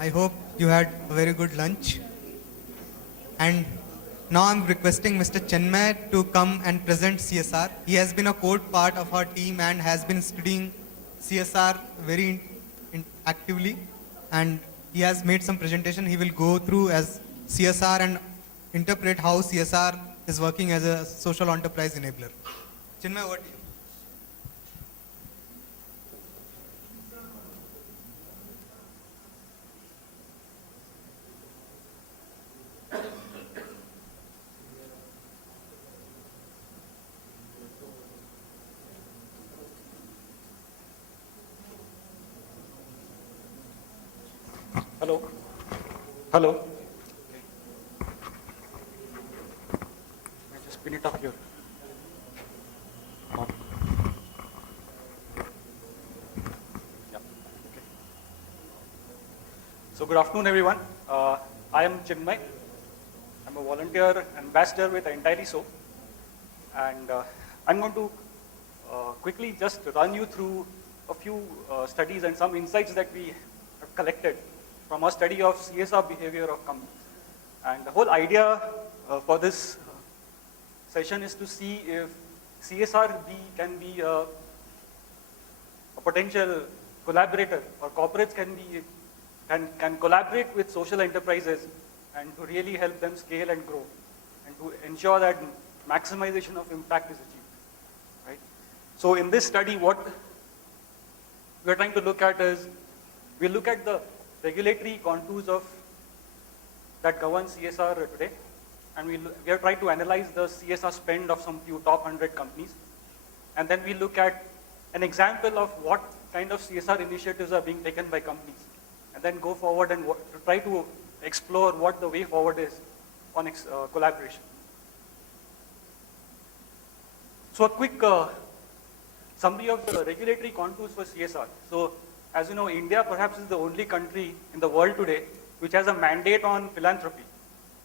I hope you had a very good lunch. And now I'm requesting Mr. Chinmay to come and present CSR. He has been a core part of our team and has been studying CSR very actively. And he has made some presentation. He will go through as CSR and interpret how CSR is working as a social enterprise enabler. Chinmay, over to you. Hello. Hello. Okay. I just pin it up here. Yeah. Okay. So good afternoon, everyone. I am Chinmay. I'm a volunteer ambassador with Entirelyso, and I'm going to quickly just run you through a few studies and some insights that we have collected from a study of CSR behavior of companies. And the whole idea for this session is to see if CSR can be a potential collaborator, or corporates can collaborate with social enterprises and to really help them scale and grow, and to ensure that maximization of impact is achieved. Right? So in this study, what we're trying to look at is, we look at the regulatory contours of that govern CSR today, and we are trying to analyze the CSR spend of some few top 100 companies, and then we look at an example of what kind of CSR initiatives are being taken by companies, and then go forward and try to explore what the way forward is on collaboration. So a quick summary of the regulatory contours for CSR. So, as you know, India perhaps is the only country in the world today which has a mandate on philanthropy,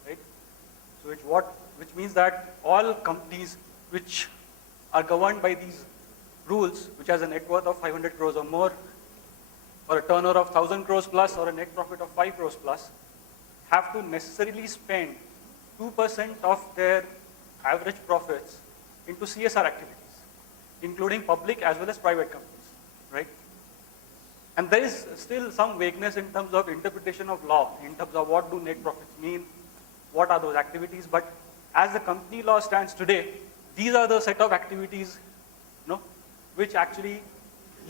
right? So which means that all companies which are governed by these rules, which has a net worth of 500 crores or more, or a turnover of 1,000 crores plus, or a net profit of 5 crores plus, have to necessarily spend 2% of their average profits into CSR activities, including public as well as private companies, right? And there is still some vagueness in terms of interpretation of law, in terms of what do net profits mean, what are those activities. But as the company law stands today, these are the set of activities, which actually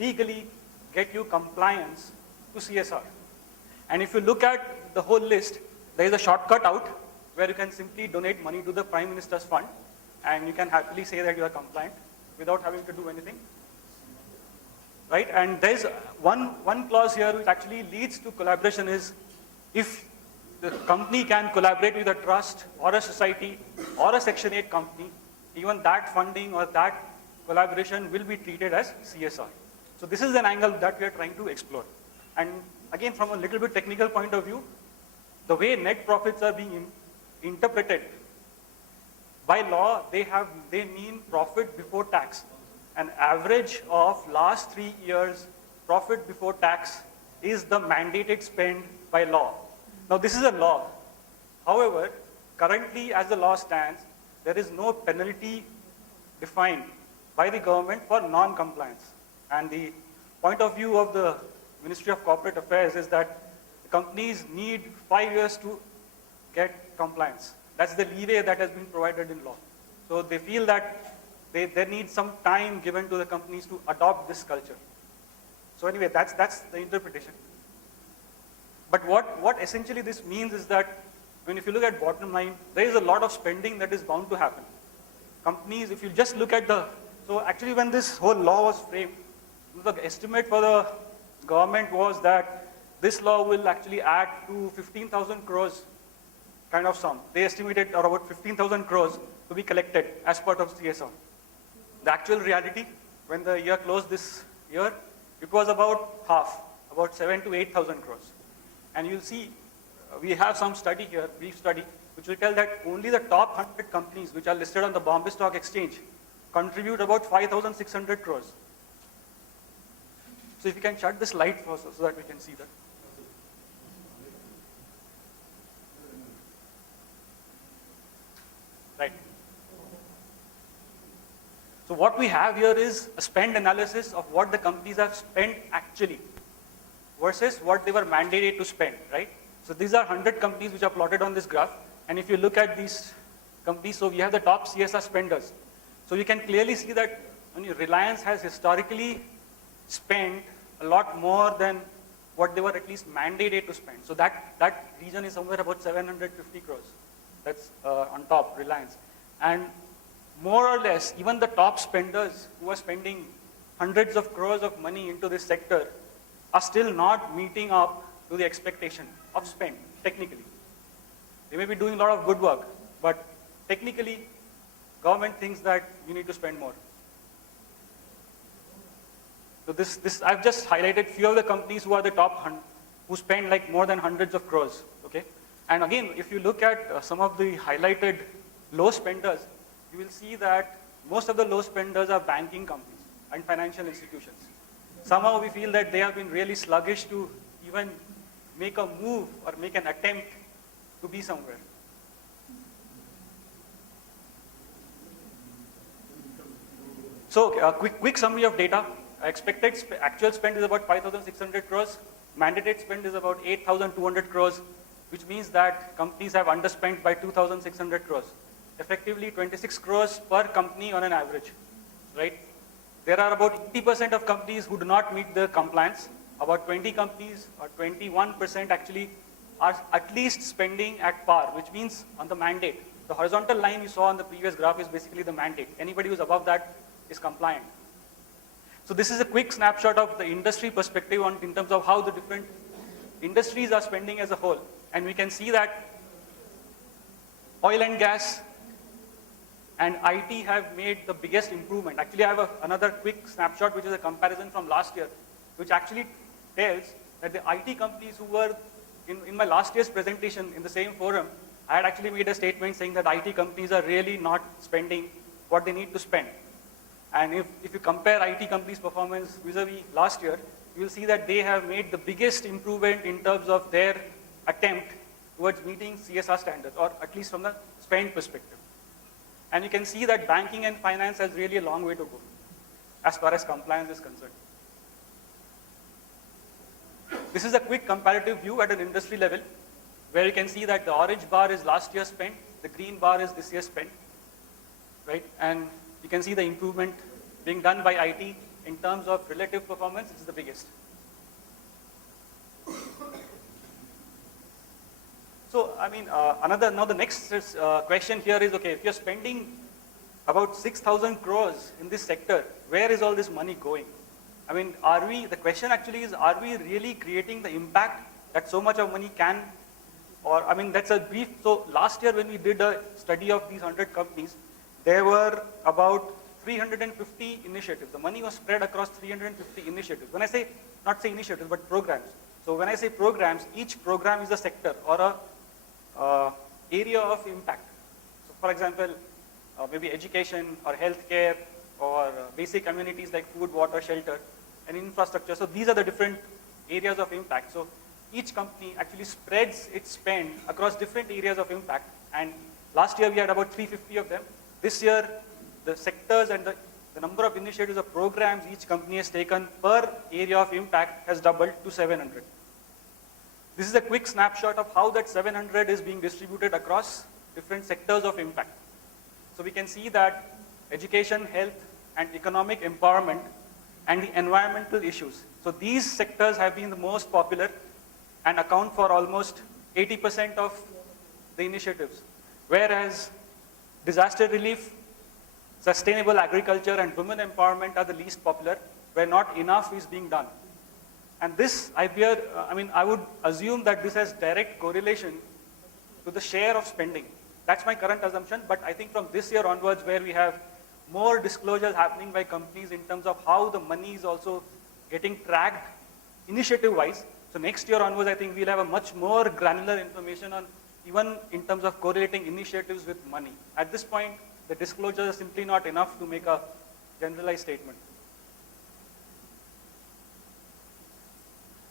legally get you compliance to CSR. And if you look at the whole list, there is a shortcut out where you can simply donate money to the Prime Minister's fund, and you can happily say that you are compliant without having to do anything. Right? And there's one clause here which actually leads to collaboration is, if the company can collaborate with a trust or a society or a Section 8 company, even that funding or that collaboration will be treated as CSR. So this is an angle that we are trying to explore. And again, from a little bit technical point of view, the way net profits are being interpreted by law, they mean profit before tax. An average of last 3 years profit before tax is the mandated spend by law. Now this is a law. However, currently as the law stands, there is no penalty defined by the government for non-compliance. And the point of view of the Ministry of Corporate Affairs is that the companies need 5 years to get compliance. That's the leeway that has been provided in law. So they feel that there needs some time given to the companies to adopt this culture. So anyway, that's the interpretation. But what essentially this means is that, if you look at bottom line, there is a lot of spending that is bound to happen. Companies, if you just look at so actually when this whole law was framed, the estimate for the government was that this law will actually add to 15,000 crores kind of sum. They estimated about 15,000 crores to be collected as part of CSR. The actual reality, when the year closed this year, it was about half, about 7,000 to 8,000 crores. And you'll see, we have some study here, brief study, which will tell that only the top 100 companies which are listed on the Bombay Stock Exchange contribute about 5,600 crores. So if you can shut this light first so that we can see that. right? So what we have here is a spend analysis of what the companies have spent actually versus what they were mandated to spend, right? So these are 100 companies which are plotted on this graph. And if you look at these companies, so we have the top CSR spenders. So you can clearly see that Reliance has historically spent a lot more than what they were at least mandated to spend. So that region is somewhere about 750 crores. That's on top, Reliance. And more or less, even the top spenders who are spending hundreds of crores of money into this sector are still not meeting up to the expectation of spend, technically. They may be doing a lot of good work, but technically, government thinks that you need to spend more. So this I've just highlighted few of the companies who are the top, who spend like more than hundreds of crores, okay? And again, if you look at some of the highlighted low spenders, you will see that most of the low spenders are banking companies and financial institutions. Somehow we feel that they have been really sluggish to even make a move or make an attempt to be somewhere. So a quick summary of data. Expected actual spend is about 5,600 crores. Mandated spend is about 8,200 crores, which means that companies have underspent by 2,600 crores. Effectively 26 crores per company on an average, right? There are about 80% of companies who do not meet the compliance. About 20 companies or 21% actually are at least spending at par, which means on the mandate. The horizontal line you saw on the previous graph is basically the mandate. Anybody who's above that is compliant. So this is a quick snapshot of the industry perspective in terms of how the different industries are spending as a whole. And we can see that oil and gas and IT have made the biggest improvement. Actually, I have another quick snapshot, which is a comparison from last year, which actually tells that the IT companies who were in my last year's presentation in the same forum, I had actually made a statement saying that IT companies are really not spending what they need to spend. And if you compare IT companies' performance vis-a-vis last year, you will see that they have made the biggest improvement in terms of their attempt towards meeting CSR standards, or at least from the spend perspective. And you can see that banking and finance has really a long way to go as far as compliance is concerned. This is a quick comparative view at an industry level, where you can see that the orange bar is last year's spend, the green bar is this year's spend, right? And you can see the improvement being done by IT in terms of relative performance, it is the biggest. So, I mean, now the next question here is, okay, if you're spending about 6,000 crores in this sector, where is all this money going? I mean, the question actually is, are we really creating the impact that so much of money can, or, I mean, that's a brief, so last year when we did a study of these 100 companies, there were about 350 initiatives. The money was spread across 350 initiatives. When I say, not say initiatives, but programs. So when I say programs, each program is a sector or a area of impact. So for example, maybe education or healthcare or basic amenities like food, water, shelter, and infrastructure. So these are the different areas of impact. So each company actually spreads its spend across different areas of impact. And last year we had about 350 of them. This year, the sectors and the number of initiatives or programs each company has taken per area of impact has doubled to 700. This is a quick snapshot of how that 700 is being distributed across different sectors of impact. So we can see that education, health, and economic empowerment and the environmental issues. So these sectors have been the most popular and account for almost 80% of the initiatives. Whereas disaster relief, sustainable agriculture, and women empowerment are the least popular, where not enough is being done. And this, I would assume that this has direct correlation to the share of spending. That's my current assumption, but I think from this year onwards, where we have more disclosures happening by companies in terms of how the money is also getting tracked initiative-wise. So next year onwards, I think we'll have a much more granular information on even in terms of correlating initiatives with money. At this point, the disclosure is simply not enough to make a generalized statement.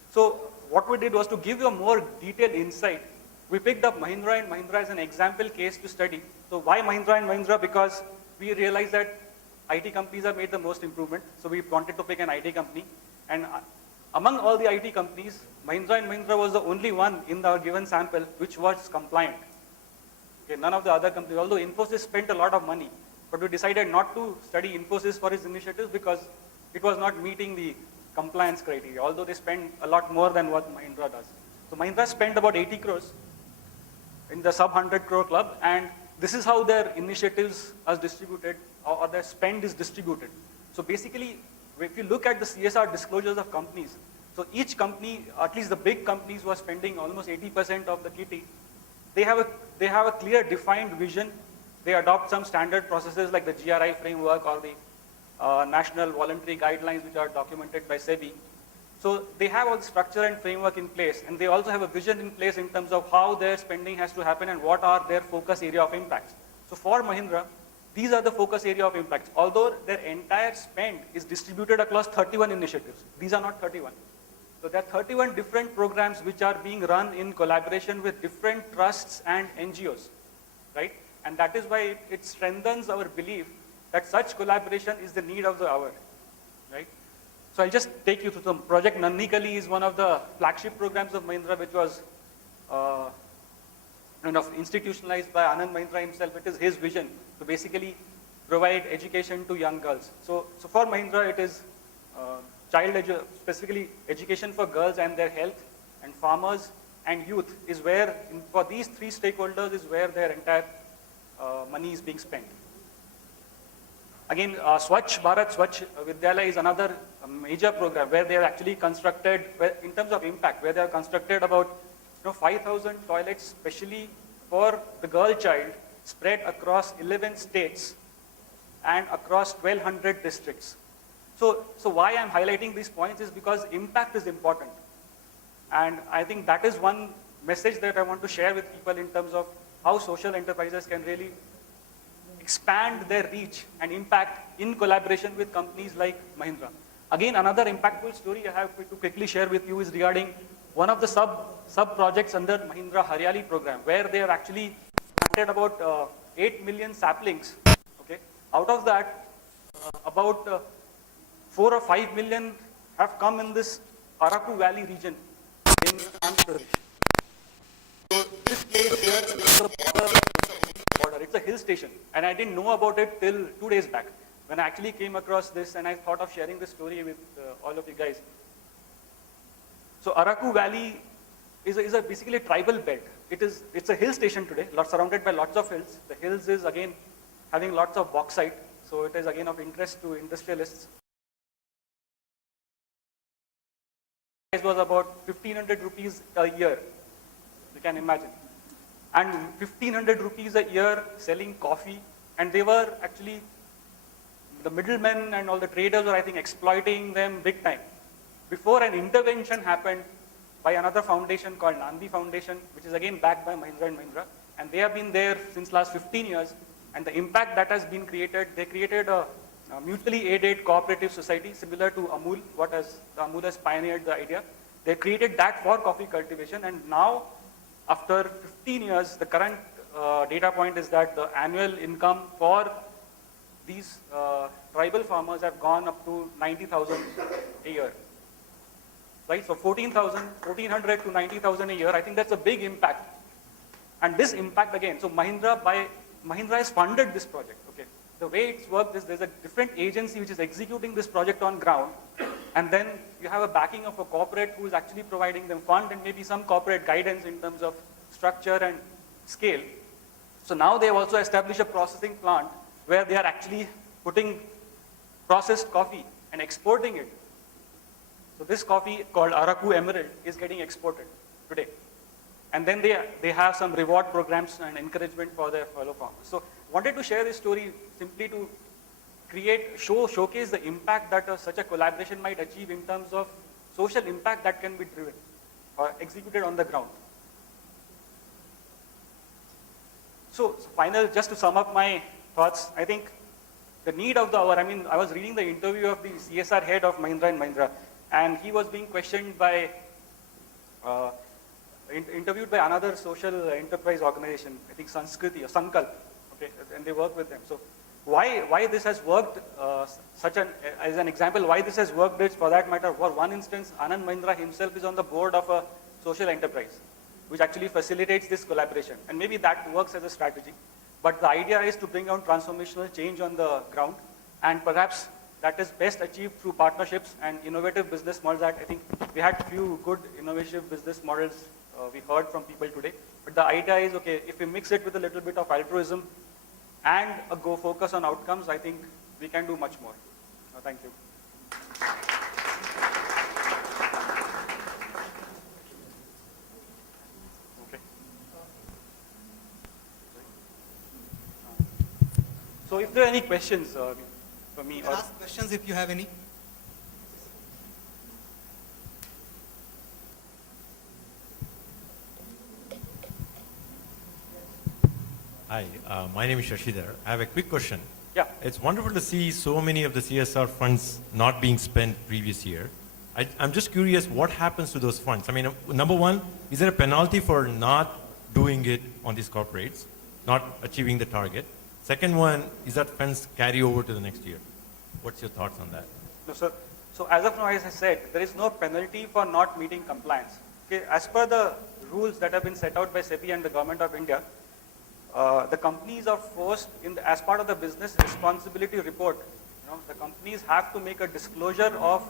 So what we did was to give you a more detailed insight we picked up Mahindra and Mahindra as an example case to study. So why Mahindra and Mahindra? Because we realized that IT companies have made the most improvement. So we wanted to pick an IT company. And among all the IT companies, Mahindra and Mahindra was the only one in our given sample which was compliant. Okay, none of the other companies, although Infosys spent a lot of money, but we decided not to study Infosys for its initiatives because it was not meeting the compliance criteria, although they spend a lot more than what Mahindra does. So Mahindra spent about 80 crores in the sub 100 crore club, and this is how their initiatives are distributed, or their spend is distributed. So basically, if you look at the CSR disclosures of companies, so each company, at least the big companies who are spending almost 80% of the kitty, they have a clear defined vision. They adopt some standard processes like the GRI framework or the national voluntary guidelines which are documented by SEBI. So they have all the structure and framework in place, and they also have a vision in place in terms of how their spending has to happen and what are their focus area of impacts. So for Mahindra, these are the focus area of impacts. Although their entire spend is distributed across 31 initiatives. These are not 31. So there are 31 different programs which are being run in collaboration with different trusts and NGOs, right? And that is why it strengthens our belief that such collaboration is the need of the hour, right? So I'll just take you through some. Project Nannikali is one of the flagship programs of Mahindra, which was institutionalized by Anand Mahindra himself. It is his vision to basically provide education to young girls. So for Mahindra, it is specifically education for girls and their health, and farmers and youth is where, for these three stakeholders, is where their entire money is being spent. Again, Swachh Bharat, Swachh Vidyalaya is another major program where they have actually constructed, in terms of impact, where they have constructed about 5,000 toilets specially for the girl child, spread across 11 states and across 1,200 districts. So why I'm highlighting these points is because impact is important. And I think that is one message that I want to share with people in terms of how social enterprises can really expand their reach and impact in collaboration with companies like Mahindra. Again, another impactful story I have to quickly share with you is regarding one of the sub projects under Mahindra Haryali program, where they have actually planted about 8 million saplings. Okay, out of that, about 4 or 5 million have come in this Araku Valley region in Andhra Pradesh. So this place here is the border. It's a hill station, and I didn't know about it till 2 days back when I actually came across this, and I thought of sharing this story with all of you guys. So Araku Valley is basically a tribal belt. It's a hill station today, surrounded by lots of hills. The hills is again having lots of bauxite, so it is again of interest to industrialists. It was about 1,500 rupees a year, you can imagine. And 1,500 rupees a year selling coffee, and they were actually, the middlemen and all the traders were, I think, exploiting them big time. Before an intervention happened by another foundation called Nandi Foundation, which is again backed by Mahindra and Mahindra, and they have been there since last 15 years, and the impact that has been created, they created a mutually aided cooperative society similar to Amul, Amul has pioneered the idea. They created that for coffee cultivation, and now after 15 years, the current data point is that the annual income for these tribal farmers have gone up to 90,000 a year. Right, so 1,400 to 90,000 a year, I think that's a big impact. And this impact again, so Mahindra has funded this project, okay. The way it's worked is there's a different agency which is executing this project on ground, and then you have a backing of a corporate who is actually providing them fund and maybe some corporate guidance in terms of structure and scale. So now they have also established a processing plant where they are actually putting processed coffee and exporting it. So this coffee called Araku Emerald is getting exported today. And then they have some reward programs and encouragement for their fellow farmers. So wanted to share this story simply to showcase the impact that such a collaboration might achieve in terms of social impact that can be driven or executed on the ground. So final, just to sum up my thoughts, I think the need of the hour, I was reading the interview of the CSR head of Mahindra and Mahindra, and he was being questioned by interviewed by another social enterprise organization, I think Sanskriti or Sankalp, okay, and they work with them. So why this has worked, as an example, why this has worked is, for that matter, for one instance, Anand Mahindra himself is on the board of a social enterprise, which actually facilitates this collaboration. And maybe that works as a strategy. But the idea is to bring out transformational change on the ground, and perhaps that is best achieved through partnerships and innovative business models. That I think we had few good innovative business models we heard from people today. But the idea is, okay, if we mix it with a little bit of altruism and a focus on outcomes, I think we can do much more. Thank you. Okay. So if there are any questions for me, You can ask questions if you have any. Hi, my name is Shashidhar. I have a quick question. yeah. It's wonderful to see so many of the CSR funds not being spent previous year. I'm just curious, what happens to those funds? I mean, number one, is there a penalty for not doing it on these corporates, not achieving the target? Second one, is that funds carry over to the next year? What's your thoughts on that? No, sir. So as of now, as I said, there is no penalty for not meeting compliance. Okay, as per the rules that have been set out by SEBI and the Government of India, the companies are forced, as part of the business responsibility report, the companies have to make a disclosure of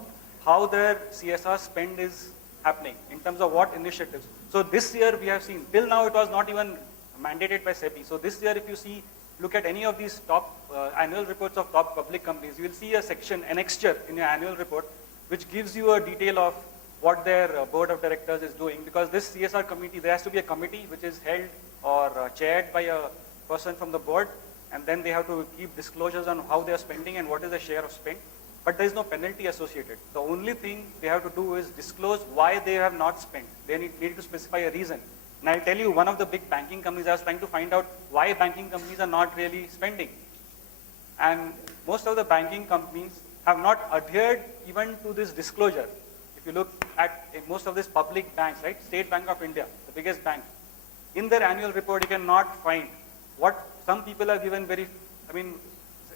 how their CSR spend is happening in terms of what initiatives. So this year we have seen, till now it was not even mandated by SEBI. So this year, if you look at any of these top annual reports of top public companies, you will see a section, an annexure in your annual report, which gives you a detail of what their board of directors is doing. Because this CSR committee, there has to be a committee which is held or chaired by a person from the board, and then they have to keep disclosures on how they are spending and what is the share of spend. But there is no penalty associated. The only thing they have to do is disclose why they have not spent. They need to specify a reason. And I'll tell you, one of the big banking companies, I was trying to find out why banking companies are not really spending. And most of the banking companies have not adhered even to this disclosure. If you look at most of these public banks, right, State Bank of India, the biggest bank, in their annual report, you cannot find what some people have given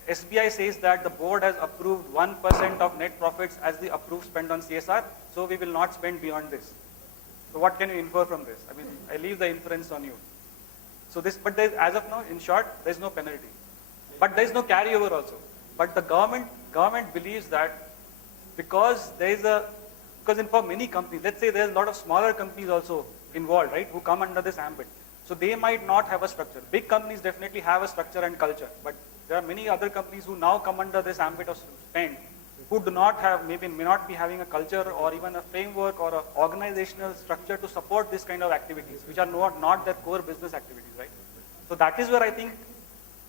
SBI says that the board has approved 1% of net profits as the approved spend on CSR, so we will not spend beyond this. So what can you infer from this? I leave the inference on you. So but as of now, in short, there is no penalty. But there is no carryover also. But the government believes that because for many companies, let's say there's a lot of smaller companies also involved, right, who come under this ambit. So they might not have a structure. Big companies definitely have a structure and culture, but there are many other companies who now come under this ambit of spend, who do not have, may not be having a culture or even a framework or an organizational structure to support this kind of activities, which are not their core business activities, right? So that is where I think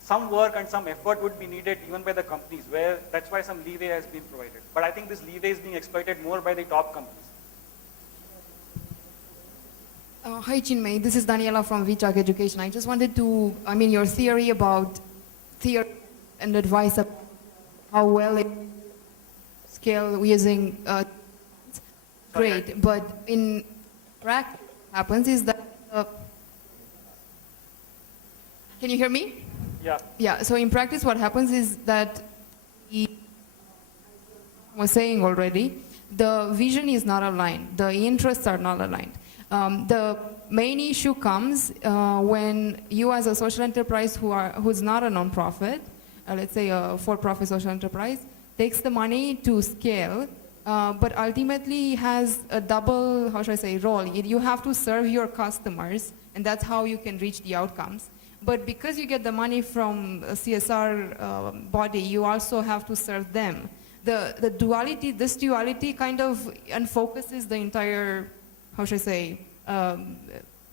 some work and some effort would be needed even by the companies, where that's why some leeway has been provided. But I think this leeway is being exploited more by the top companies. Hi Chinmay, this is Daniela from VTalk Education. I just wanted to, your theory about theory and advice about how well it scale using great, but in practice what happens is that, can you hear me? Yeah. Yeah, so in practice what happens is that he was saying already, the vision is not aligned, the interests are not aligned. The main issue comes when you as a social enterprise who's not a non-profit, let's say a for-profit social enterprise, takes the money to scale, but ultimately has a double, role. You have to serve your customers, and that's how you can reach the outcomes. But because you get the money from a CSR body, you also have to serve them. This duality kind of unfocuses the entire,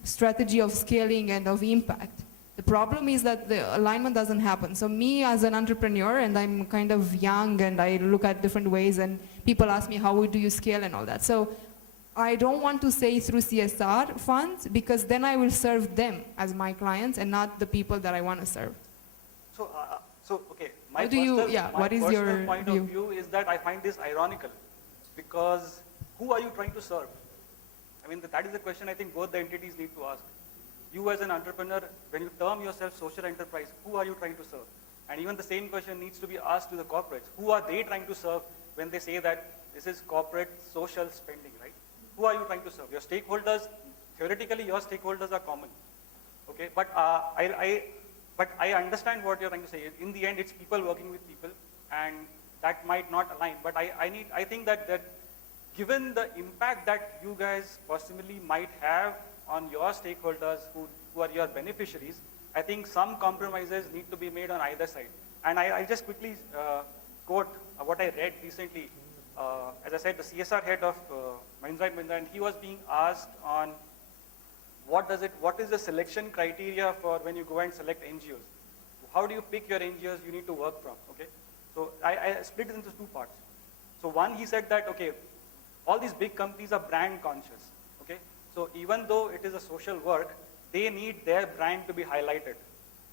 strategy of scaling and of impact. The problem is that the alignment doesn't happen. So me as an entrepreneur, and I'm kind of young and I look at different ways and people ask me, how do you scale and all that. So I don't want to say through CSR funds, because then I will serve them as my clients and not the people that I want to serve. So okay, my what is your point of view is that I find this ironical, because who are you trying to serve? I mean, that is the question I think both the entities need to ask. You as an entrepreneur, when you term yourself social enterprise, who are you trying to serve? And even the same question needs to be asked to the corporates. Who are they trying to serve when they say that this is corporate social spending, right? Who are you trying to serve? Your stakeholders, theoretically your stakeholders are common, okay? But I understand what you're trying to say. In the end, it's people working with people, and that might not align. But I think that given the impact that you guys possibly might have on your stakeholders who are your beneficiaries, I think some compromises need to be made on either side. And I just quickly quote what I read recently. As I said, the CSR head of Mahindra & Mahindra, and he was being asked on what is the selection criteria for when you go and select NGOs? How do you pick your NGOs you need to work from, okay? So I split it into two parts. So one, he said that, okay, all these big companies are brand conscious, okay? So even though it is a social work, they need their brand to be highlighted.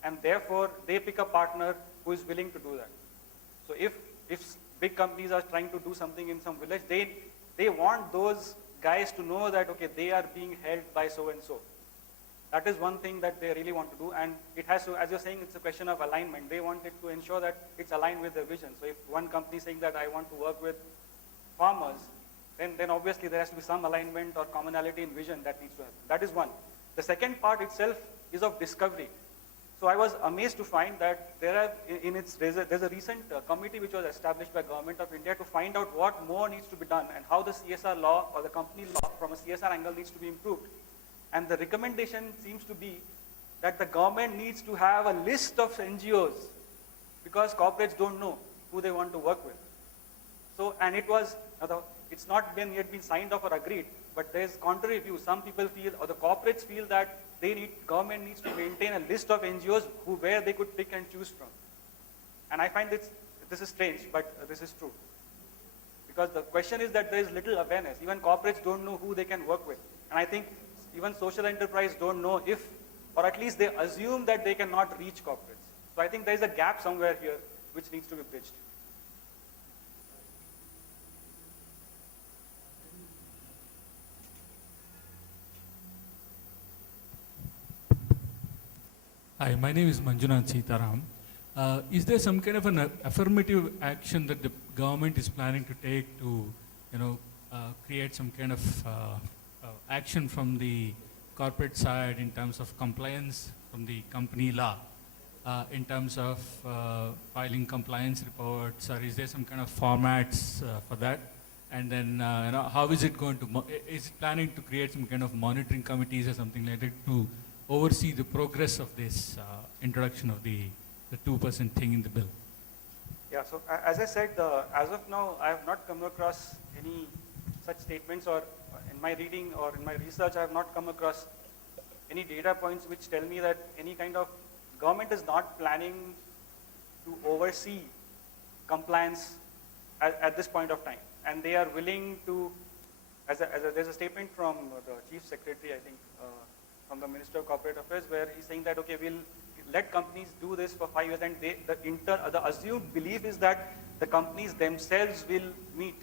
And therefore, they pick a partner who is willing to do that. So if big companies are trying to do something in some village, they want those guys to know that, okay, they are being held by so-and-so. That is one thing that they really want to do, and it has to, as you're saying, it's a question of alignment. They want it to ensure that it's aligned with their vision. So if one company is saying that I want to work with farmers, then obviously there has to be some alignment or commonality in vision that needs to happen. That is one. The second part itself is of discovery. So I was amazed to find that there's a recent committee which was established by Government of India to find out what more needs to be done and how the CSR law or the company law from a CSR angle needs to be improved. And the recommendation seems to be that the government needs to have a list of NGOs because corporates don't know who they want to work with. So, and it's not yet been signed off or agreed, but there's contrary view. Some people feel, or the corporates feel that government needs to maintain a list of NGOs where they could pick and choose from. And I find this is strange, but this is true. Because the question is that there is little awareness. Even corporates don't know who they can work with. And I think even social enterprise don't know if, or at least they assume that they cannot reach corporates. So I think there is a gap somewhere here which needs to be bridged. Hi, my name is Manjunath Sitaram. Is there some kind of an affirmative action that the government is planning to take to, create some kind of action from the corporate side in terms of compliance from the company law, in terms of filing compliance reports, or is there some kind of formats for that? And then, how is it going to, is it planning to create some kind of monitoring committees or something like that to oversee the progress of this introduction of the 2% thing in the bill? Yeah, so as I said, as of now, I have not come across any such statements, or in my reading or in my research, I have not come across any data points which tell me that any kind of government is not planning to oversee compliance at this point of time. And they are willing to, there's a statement from the Chief Secretary, I think, from the Minister of Corporate Affairs, where he's saying that, okay, we'll let companies do this for 5 years, and the assumed belief is that the companies themselves will meet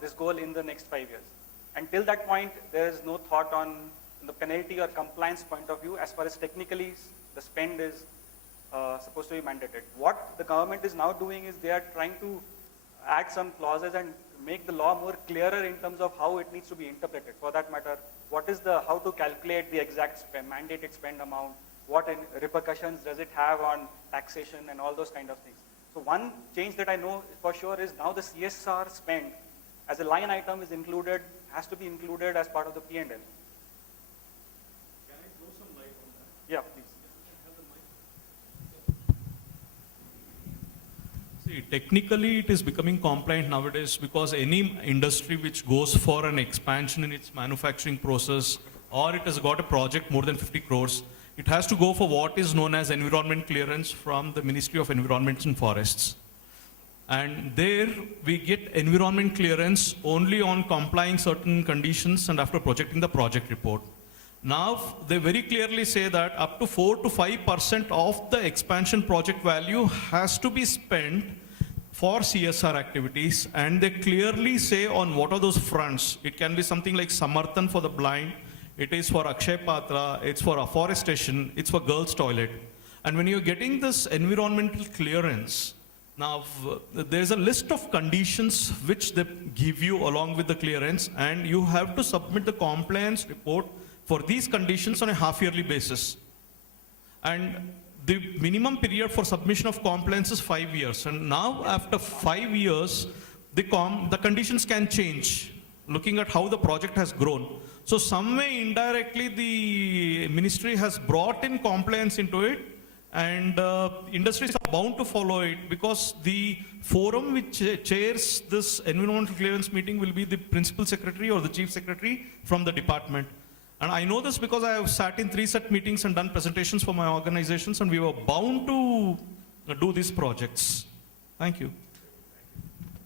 this goal in the next 5 years. Until that point, there is no thought on the penalty or compliance point of view as far as technically the spend is supposed to be mandated. What the government is now doing is they are trying to add some clauses and make the law more clearer in terms of how it needs to be interpreted. For that matter, how to calculate the exact mandated spend amount, what repercussions does it have on taxation and all those kind of things. So one change that I know for sure is now the CSR spend as a line item is included, has to be included as part of the P&L. Can I throw some light on that? Yeah, please. See, technically it is becoming compliant nowadays because any industry which goes for an expansion in its manufacturing process, or it has got a project more than 50 crores, it has to go for what is known as environment clearance from the Ministry of Environment and Forests. And there we get environment clearance only on complying certain conditions and after projecting the project report. Now they very clearly say that up to 4 to 5% of the expansion project value has to be spent for CSR activities, and they clearly say on what are those fronts. It can be something like Samarthan for the blind, it is for Akshay Patra, it's for afforestation, it's for girls' toilet. And when you're getting this environmental clearance, now there's a list of conditions which they give you along with the clearance, and you have to submit the compliance report for these conditions on a half-yearly basis. And the minimum period for submission of compliance is 5 years. And now after 5 years, the conditions can change, looking at how the project has grown. So some way indirectly the ministry has brought in compliance into it, and industries are bound to follow it, because the forum which chairs this environmental clearance meeting will be the principal secretary or the chief secretary from the department. And I know this because I have sat in 3 such meetings and done presentations for my organizations, and we were bound to do these projects. Thank you.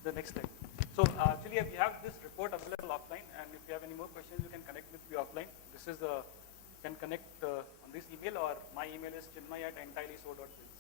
The next slide. So actually we have this report available offline, and if you have any more questions, you can connect with me offline. This is you can connect on this email, or my email is chinmay@entirelyso.biz.